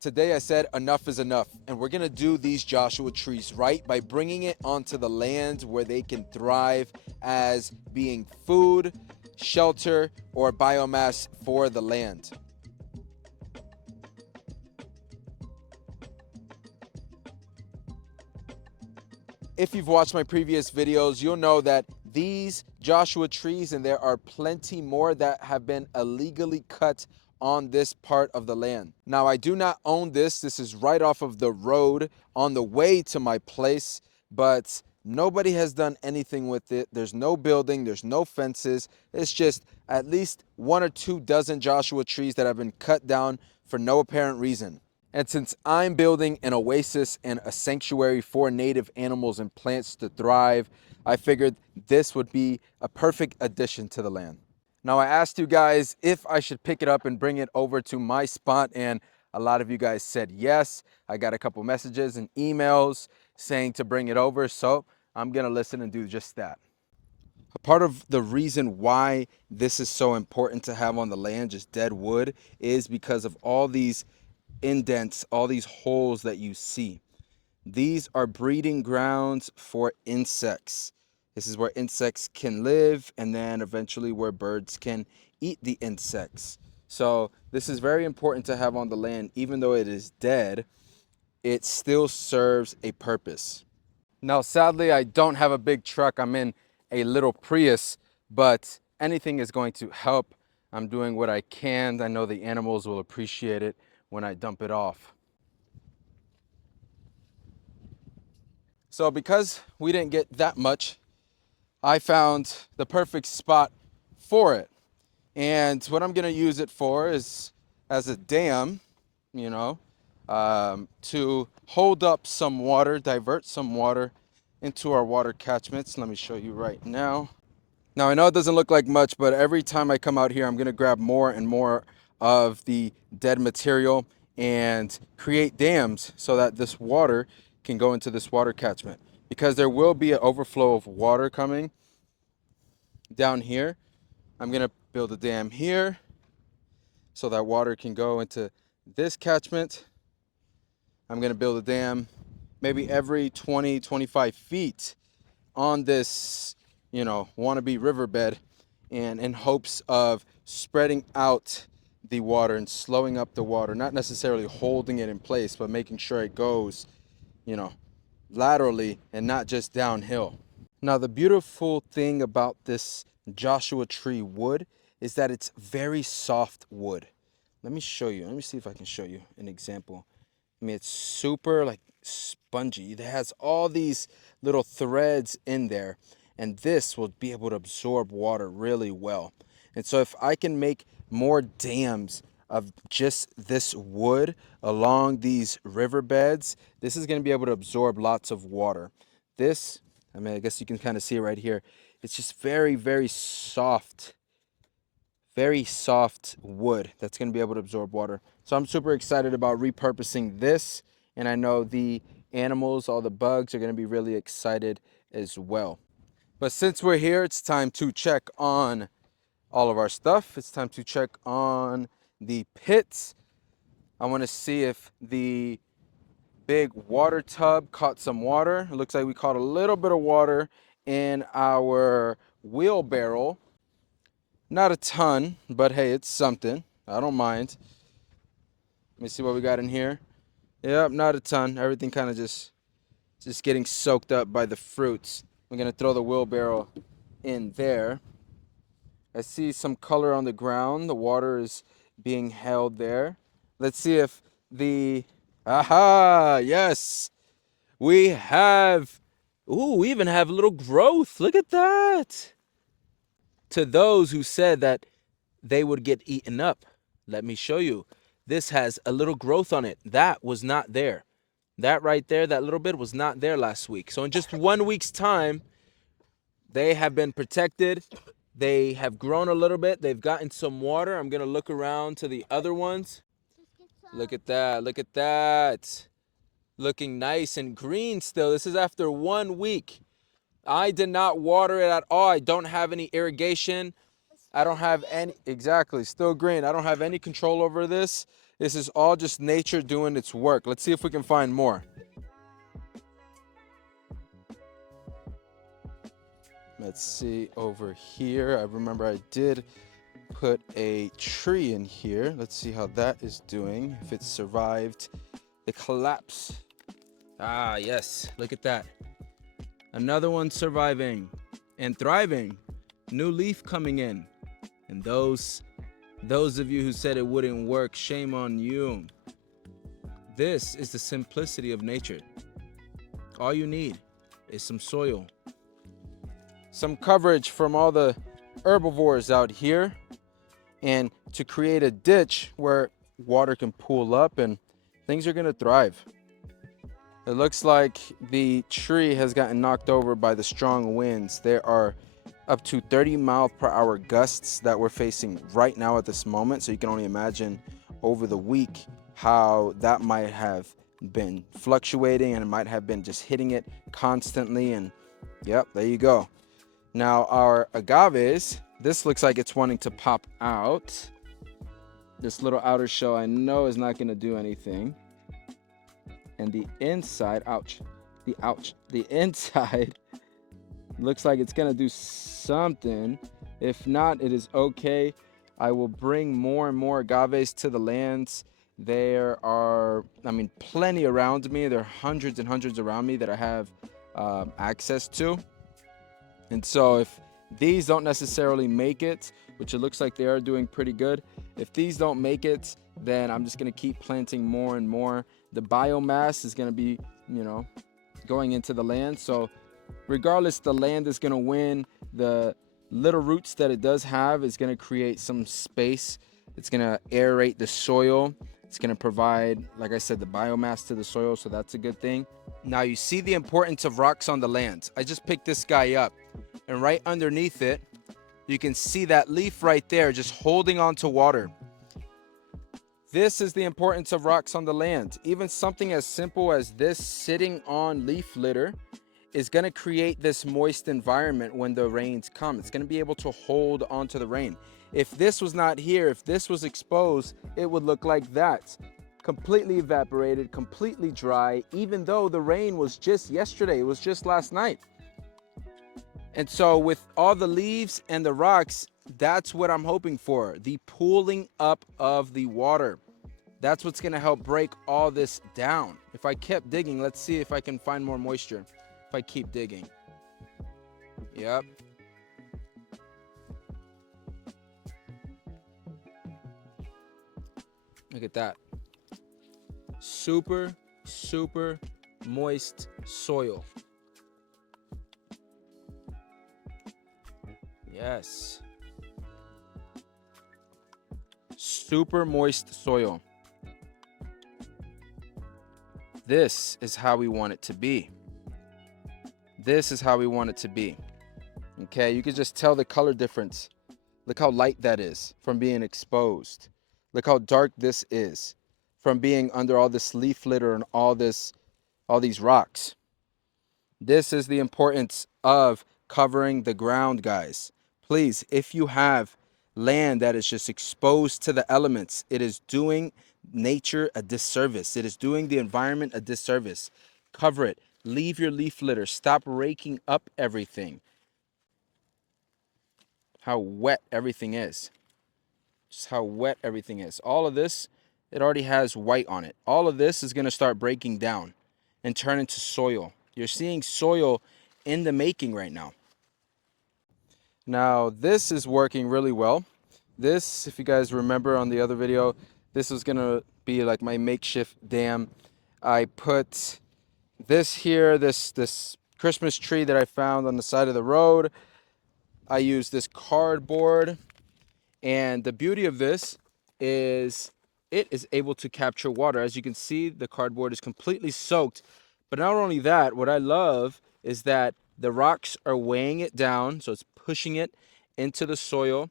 Today I said enough is enough, and we're gonna do these Joshua trees right by bringing it onto the land where they can thrive as being food, shelter, or biomass for the land. If you've watched my previous videos, you'll know that these Joshua trees, and there are plenty more that have been illegally cut on this part of the land. Now, I do not own this. This is right off of the road on the way to my place, but nobody has done anything with it. There's no building, there's no fences. It's just at least 1 or 2 dozen Joshua trees that have been cut down for no apparent reason. And since I'm building an oasis and a sanctuary for native animals and plants to thrive, I figured this would be a perfect addition to the land. Now, I asked you guys if I should pick it up and bring it over to my spot, and a lot of you guys said yes. I got a couple messages and emails saying to bring it over, so I'm gonna listen and do just that. A part of the reason why this is so important to have on the land, just dead wood, is because of all these indents, all these holes that you see. These are breeding grounds for insects. This is where insects can live, and then eventually where birds can eat the insects. So this is very important to have on the land. Even though it is dead, it still serves a purpose. Now, sadly, I don't have a big truck. I'm in a little Prius, but anything is going to help. I'm doing what I can. I know the animals will appreciate it when I dump it off. So because we didn't get that much, I found the perfect spot for it. And what I'm gonna use it for is as a dam, you know, to hold up some water, divert some water into our water catchments. Let me show you right now. Now, I know it doesn't look like much, but every time I come out here, I'm gonna grab more and more of the dead material and create dams so that this water can go into this water catchment, because there will be an overflow of water coming down here. I'm gonna build a dam here so that water can go into this catchment. I'm gonna build a dam maybe every 20, 25 feet on this, wannabe riverbed, and in hopes of spreading out the water and slowing up the water, not necessarily holding it in place, but making sure it goes, you know, laterally and not just downhill. Now, the beautiful thing about this Joshua tree wood is that it's very soft wood. Let me show you. Let me see if I can show you an example. I mean, it's super like spongy. It has all these little threads in there, and this will be able to absorb water really well. And so if I can make more dams of just this wood along these riverbeds, this is going to be able to absorb lots of water. This, I mean, I guess you can kind of see it right here. It's just very, very soft wood that's going to be able to absorb water. So I'm super excited about repurposing this, and I know the animals, all the bugs, are going to be really excited as well. But since we're here, it's time to check on all of our stuff. It's time to check on the pits. I want to see if the big water tub caught some water. It looks like we caught a little bit of water in our wheelbarrow. Not a ton, but hey, it's something. I don't mind. Let me see what we got in here. Yep, not a ton. Everything kind of just getting soaked up by the fruits. I'm gonna throw the wheelbarrow in there. I see some color on the ground. The water is being held there. Let's see if the, aha, yes, we have, ooh, we even have a little growth. Look at that. To those who said that they would get eaten up, let me show you. This has a little growth on it. That was not there. That right there, that little bit was not there last week. So in just 1 week's time, they have been protected. They have grown a little bit. They've gotten some water. I'm going to look around to the other ones. Look at that. Look at that. Looking nice and green still. This is after 1 week. I did not water it at all. I don't have any irrigation. I don't have any, exactly, still green. I don't have any control over this. This is all just nature doing its work. Let's see if we can find more. Let's see over here. I remember I did put a tree in here. Let's see how that is doing, if it survived the collapse. Ah, yes, look at that. Another one surviving and thriving. New leaf coming in. And those of you who said it wouldn't work, shame on you. This is the simplicity of nature. All you need is some soil, some coverage from all the herbivores out here, and to create a ditch where water can pool up and things are gonna thrive. It looks like the tree has gotten knocked over by the strong winds. There are up to 30-mile-per-hour gusts that we're facing right now at this moment. So you can only imagine over the week how that might have been fluctuating, and it might have been just hitting it constantly. And yep, there you go. Now our agaves, this looks like it's wanting to pop out. This little outer shell I know is not going to do anything. And the inside, the inside looks like it's gonna do something. If not, it is okay. I will bring more and more agaves to the lands. There are, plenty around me. There are hundreds and hundreds around me that I have access to. And so if these don't necessarily make it, which it looks like they are doing pretty good, if these don't make it, then I'm just gonna keep planting more and more. The biomass is gonna be, going into the land. So regardless, the land is gonna win. The little roots that it does have is gonna create some space. It's gonna aerate the soil. It's gonna provide, like I said, the biomass to the soil, so that's a good thing. Now you see the importance of rocks on the land. I just picked this guy up, and right underneath it, you can see that leaf right there just holding on to water. This is the importance of rocks on the land. Even something as simple as this sitting on leaf litter is going to create this moist environment when the rains come. It's going to be able to hold onto the rain. If this was not here, if this was exposed, it would look like that. Completely evaporated, completely dry, even though the rain was just yesterday, it was just last night. And so with all the leaves and the rocks, that's what I'm hoping for, the pooling up of the water. That's what's gonna help break all this down. If I kept digging, let's see if I can find more moisture. If I keep digging. Yep. Look at that. Super, super moist soil. Yes. Super moist soil. This is how we want it to be. This is how we want it to be. Okay, you can just tell the color difference. Look how light that is from being exposed. Look how dark this is from being under all this leaf litter and all these rocks. This is the importance of covering the ground, guys. Please, if you have land that is just exposed to the elements, it is doing nature a disservice. It is doing the environment a disservice. Cover it. Leave your leaf litter. Stop raking up everything. How wet everything is. Just how wet everything is. All of this, it already has white on it. All of this is going to start breaking down and turn into soil. You're seeing soil in the making right now. Now, this is working really well. This, if you guys remember on the other video, this was going to be like my makeshift dam. I put this here, this Christmas tree that I found on the side of the road. I used this cardboard, and the beauty of this is it is able to capture water. As you can see, the cardboard is completely soaked. But not only that, what I love is that the rocks are weighing it down, so it's pushing it into the soil.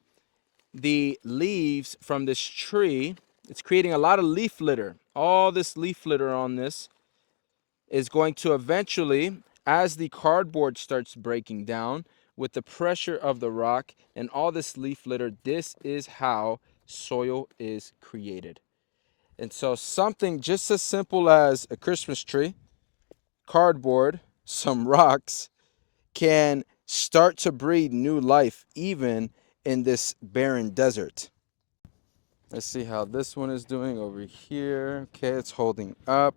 The leaves from this tree, it's creating a lot of leaf litter. All this leaf litter on this is going to eventually, as the cardboard starts breaking down, with the pressure of the rock and all this leaf litter, this is how soil is created. And so something just as simple as a Christmas tree, cardboard, some rocks can start to breathe new life even in this barren desert. Let's see how this one is doing over here. Okay, it's holding up.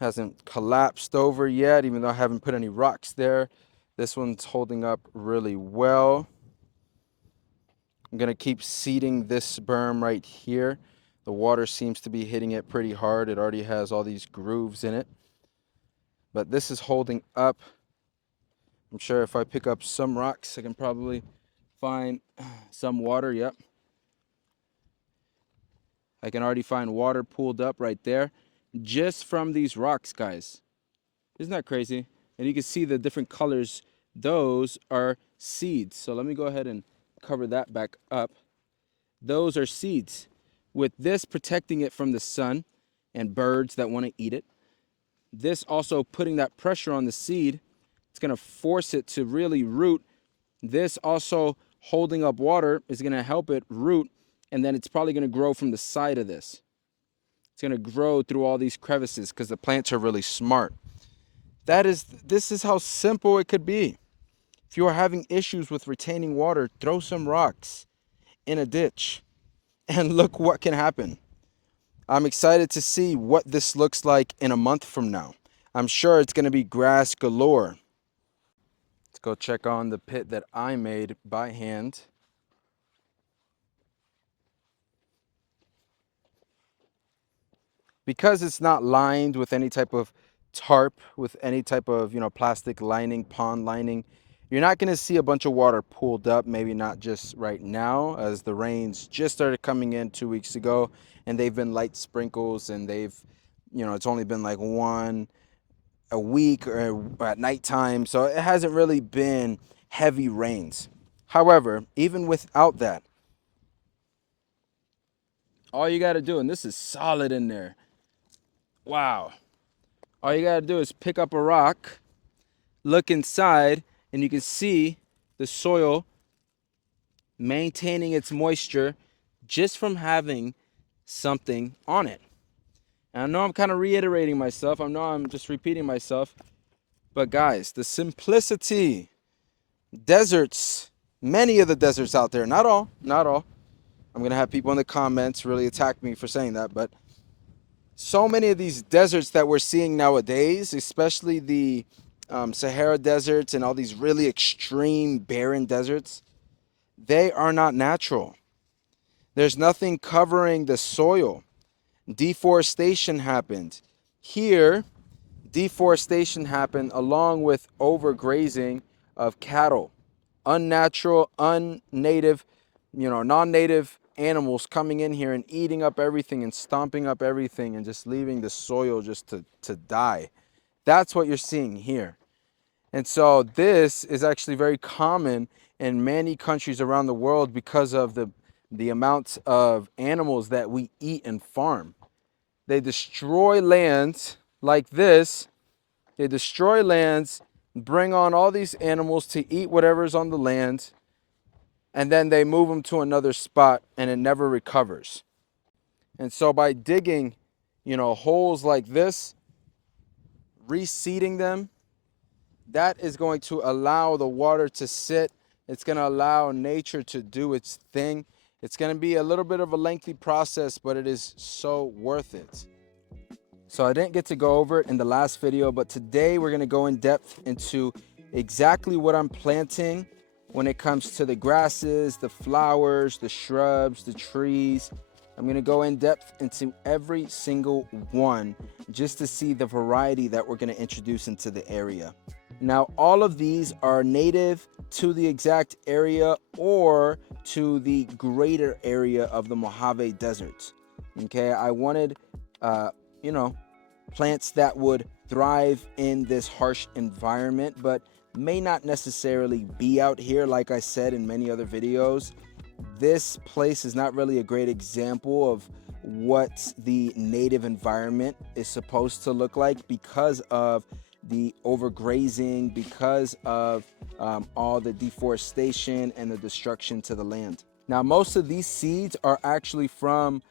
Hasn't collapsed over yet, even though I haven't put any rocks there. This one's holding up really well. I'm gonna keep seeding this berm right here. The water seems to be hitting it pretty hard. It already has all these grooves in it. But this is holding up. I'm sure if I pick up some rocks, I can probably find some water. Yep. I can already find water pooled up right there just from these rocks, guys. Isn't that crazy? And you can see the different colors. Those are seeds. So let me go ahead and cover that back up. Those are seeds. With this protecting it from the sun and birds that want to eat it, this also putting that pressure on the seed, it's going to force it to really root. This also holding up water is going to help it root, and then it's probably going to grow from the side of this. It's going to grow through all these crevices because the plants are really smart. This is how simple it could be. If you are having issues with retaining water, throw some rocks in a ditch and look what can happen. I'm excited to see what this looks like in a month from now. I'm sure it's going to be grass galore. Let's go check on the pit that I made by hand. Because it's not lined with any type of tarp, with any type of, plastic lining, pond lining, you're not going to see a bunch of water pooled up, maybe not just right now, as the rains just started coming in 2 weeks ago, and they've been light sprinkles, and it's only been like one a week or at nighttime, so it hasn't really been heavy rains. However, even without that, all you got to do, and this is solid in there. Wow. All you got to do is pick up a rock, look inside, and you can see the soil maintaining its moisture just from having something on it. And I know I'm kind of reiterating myself. I know I'm just repeating myself. But guys, the simplicity, deserts, many of the deserts out there, not all. I'm going to have people in the comments really attack me for saying that, but so many of these deserts that we're seeing nowadays, especially the Sahara deserts and all these really extreme barren deserts, they are not natural. There's nothing covering the soil. Deforestation happened. Here, deforestation happened along with overgrazing of cattle. Unnatural, unnative, non-native animals coming in here and eating up everything and stomping up everything and just leaving the soil just to die. That's what you're seeing here. And so this is actually very common in many countries around the world because of the amounts of animals that we eat and farm. They destroy lands like this. They destroy lands, bring on all these animals to eat whatever's on the land, and then they move them to another spot and it never recovers. And so by digging, holes like this, reseeding them, that is going to allow the water to sit. It's going to allow nature to do its thing. It's going to be a little bit of a lengthy process, but it is so worth it. So I didn't get to go over it in the last video, but today we're going to go in depth into exactly what I'm planting when it comes to the grasses, the flowers, the shrubs, the trees. I'm going to go in depth into every single one just to see the variety that we're going to introduce into the area. Now, all of these are native to the exact area or to the greater area of the Mojave Desert. Okay, I wanted, plants that would thrive in this harsh environment, but may not necessarily be out here. Like I said in many other videos, this place is not really a great example of what the native environment is supposed to look like because of the overgrazing, because of all the deforestation and the destruction to the land. Now, most of these seeds are actually from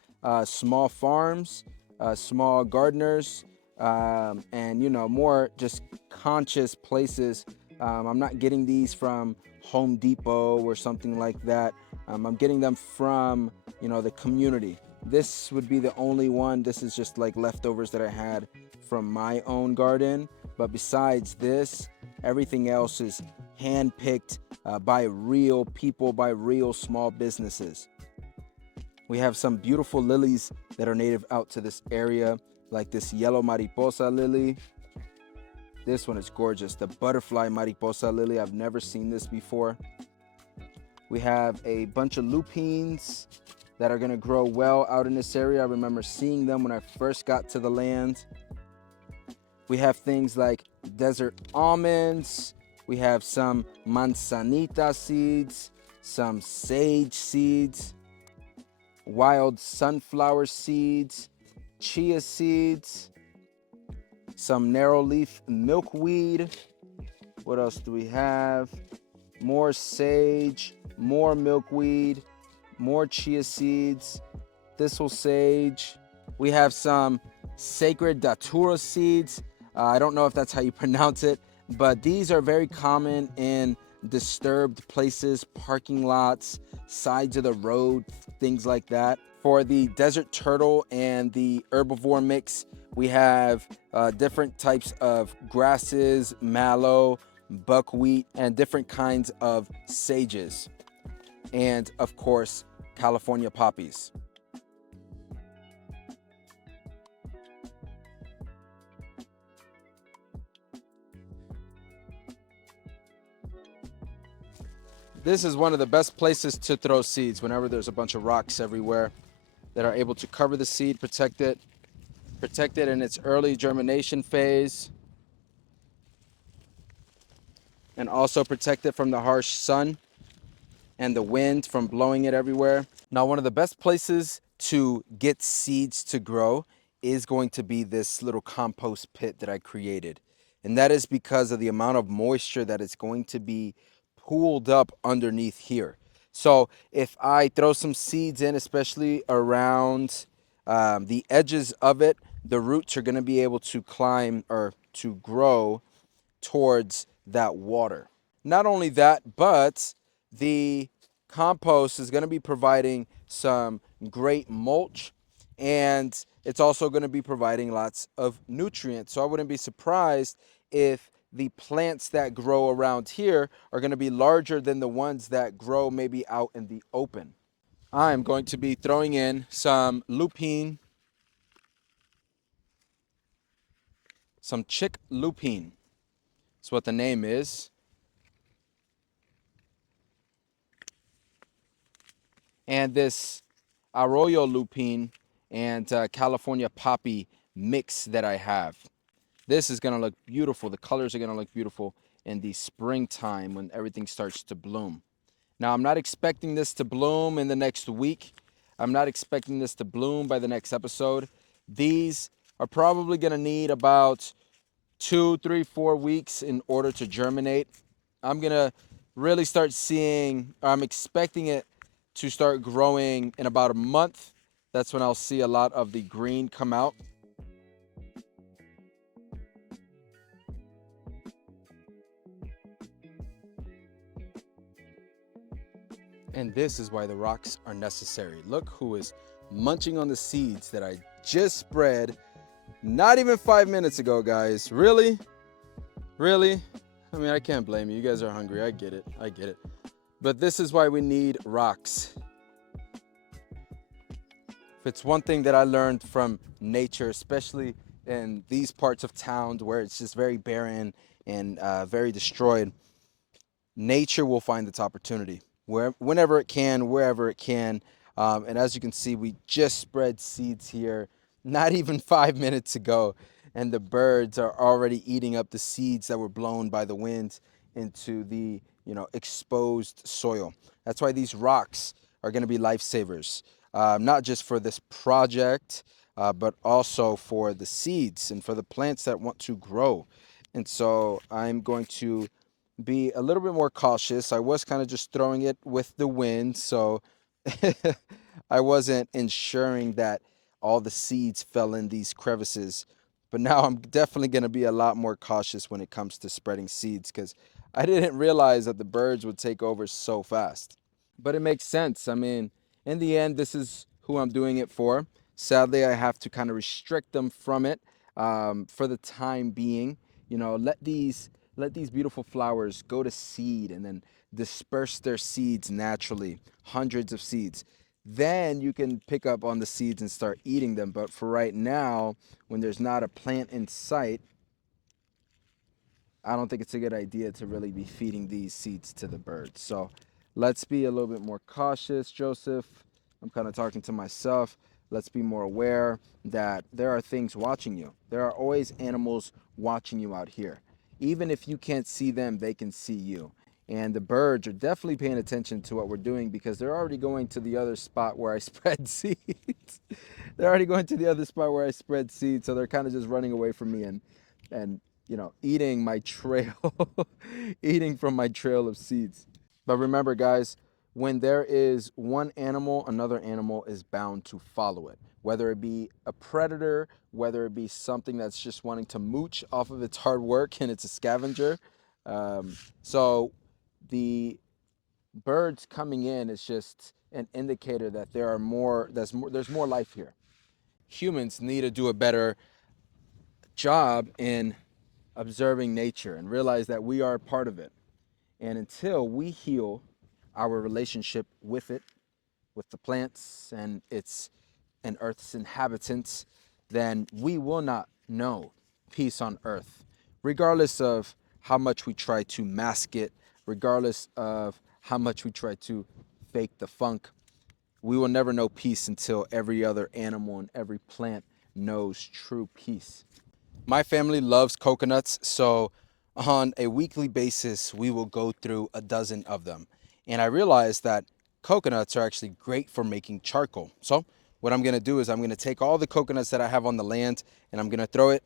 small farms, small gardeners, and more just conscious places. I'm not getting these from Home Depot or something like that. I'm getting them from the community. This would be the only one. This is just like leftovers that I had from my own garden. But besides this, everything else is handpicked by real people, by real small businesses. We have some beautiful lilies that are native out to this area, like this yellow mariposa lily. This one is gorgeous. The butterfly mariposa lily. I've never seen this before. We have a bunch of lupines that are going to grow well out in this area. I remember seeing them when I first got to the land. We have things like desert almonds. We have some manzanita seeds, some sage seeds, wild sunflower seeds, chia seeds, some narrow leaf milkweed. What else do we have? More sage, more milkweed, more chia seeds, thistle sage. We have some sacred datura seeds. I don't know if that's how you pronounce it, but these are very common in disturbed places, parking lots, sides of the road, things like that. For the desert turtle and the herbivore mix, we have different types of grasses, mallow, buckwheat, and different kinds of sages. And of course, California poppies. This is one of the best places to throw seeds whenever there's a bunch of rocks everywhere that are able to cover the seed, protect it in its early germination phase, and also protect it from the harsh sun and the wind from blowing it everywhere. Now, one of the best places to get seeds to grow is going to be this little compost pit that I created. And that is because of the amount of moisture that is going to be pooled up underneath here. So if I throw some seeds in, especially around the edges of it, the roots are going to be able to climb or to grow towards that water. Not only that, but the compost is going to be providing some great mulch, and it's also going to be providing lots of nutrients. So I wouldn't be surprised if the plants that grow around here are going to be larger than the ones that grow maybe out in the open. I'm going to be throwing in some lupine, some chick lupine. That's what the name is. And this arroyo lupine and California poppy mix that I have. This is going to look beautiful. The colors are going to look beautiful in the springtime when everything starts to bloom. Now, I'm not expecting this to bloom in the next week. I'm not expecting this to bloom by the next episode. These are probably going to need about 2, 3, 4 weeks in order to germinate. I'm going to really start seeing, I'm expecting it to start growing in about a month. That's when I'll see a lot of the green come out. And this is why the rocks are necessary. Look who is munching on the seeds that I just spread not even 5 minutes ago, guys. Really? Really? I mean, I can't blame you. You guys are hungry. I get it. I get it. But this is why we need rocks. If it's one thing that I learned from nature, especially in these parts of town where it's just very barren and very destroyed, nature will find its opportunity whenever it can, wherever it can. And as you can see, we just spread seeds here not even 5 minutes ago, and the birds are already eating up the seeds that were blown by the wind into the exposed soil. That's why these rocks are going to be lifesavers, not just for this project, but also for the seeds and for the plants that want to grow. And so I'm going to be a little bit more cautious. I was kind of just throwing it with the wind, so I wasn't ensuring that all the seeds fell in these crevices. But now I'm definitely going to be a lot more cautious when it comes to spreading seeds because I didn't realize that the birds would take over so fast. But it makes sense. I mean, in the end, this is who I'm doing it for. Sadly, I have to kind of restrict them from it for the time being. You know, let these beautiful flowers go to seed and then disperse their seeds naturally, hundreds of seeds. Then you can pick up on the seeds and start eating them. But for right now, when there's not a plant in sight, I don't think it's a good idea to really be feeding these seeds to the birds. So let's be a little bit more cautious, Joseph. I'm kind of talking to myself. Let's be more aware that there are things watching you. There are always animals watching you out here. Even if you can't see them, they can see you. And the birds are definitely paying attention to what we're doing because they're already going to the other spot where I spread seeds. They're already going to the other spot where I spread seeds, so they're kind of just running away from me and eating my trail, eating from my trail of seeds. But remember, guys, when there is one animal, another animal is bound to follow it. Whether it be a predator, whether it be something that's just wanting to mooch off of its hard work and it's a scavenger. So the birds coming in is just an indicator that there's more life here. Humans need to do a better job in observing nature and realize that we are a part of it. And until we heal our relationship with it, with the plants and Earth's inhabitants, then we will not know peace on Earth, regardless of how much we try to mask it, regardless of how much we try to fake the funk. We will never know peace until every other animal and every plant knows true peace. My family loves coconuts, so on a weekly basis, we will go through a dozen of them. And I realized that coconuts are actually great for making charcoal. So what I'm gonna do is I'm gonna take all the coconuts that I have on the land and I'm gonna throw it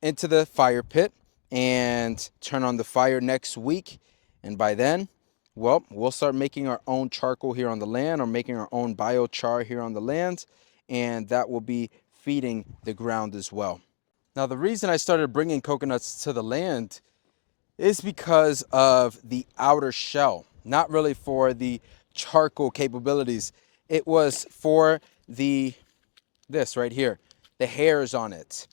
into the fire pit and turn on the fire next week. And by then, well, we'll start making our own charcoal here on the land or making our own biochar here on the land. And that will be feeding the ground as well. Now, the reason I started bringing coconuts to the land is because of the outer shell, not really for the charcoal capabilities. It was for this right here, the hairs on it.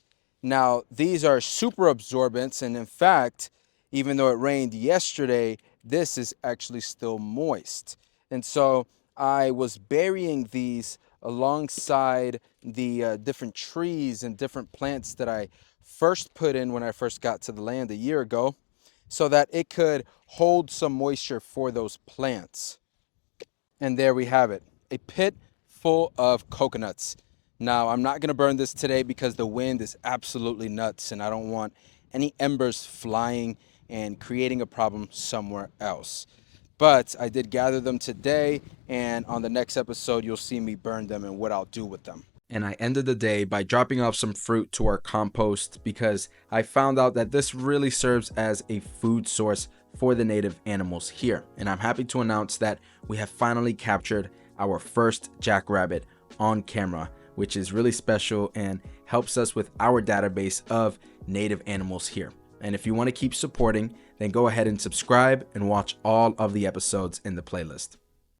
Now, these are super absorbents, and in fact, even though it rained yesterday, this is actually still moist. And so I was burying these alongside the different trees and different plants that I first put in when I first got to the land a year ago, so that it could hold some moisture for those plants. And there we have it, a pit full of coconuts. Now, I'm not going to burn this today because the wind is absolutely nuts and I don't want any embers flying and creating a problem somewhere else. But I did gather them today, and on the next episode, you'll see me burn them and what I'll do with them. And I ended the day by dropping off some fruit to our compost because I found out that this really serves as a food source for the native animals here. And I'm happy to announce that we have finally captured our first jackrabbit on camera, which is really special and helps us with our database of native animals here. And if you want to keep supporting, then go ahead and subscribe and watch all of the episodes in the playlist.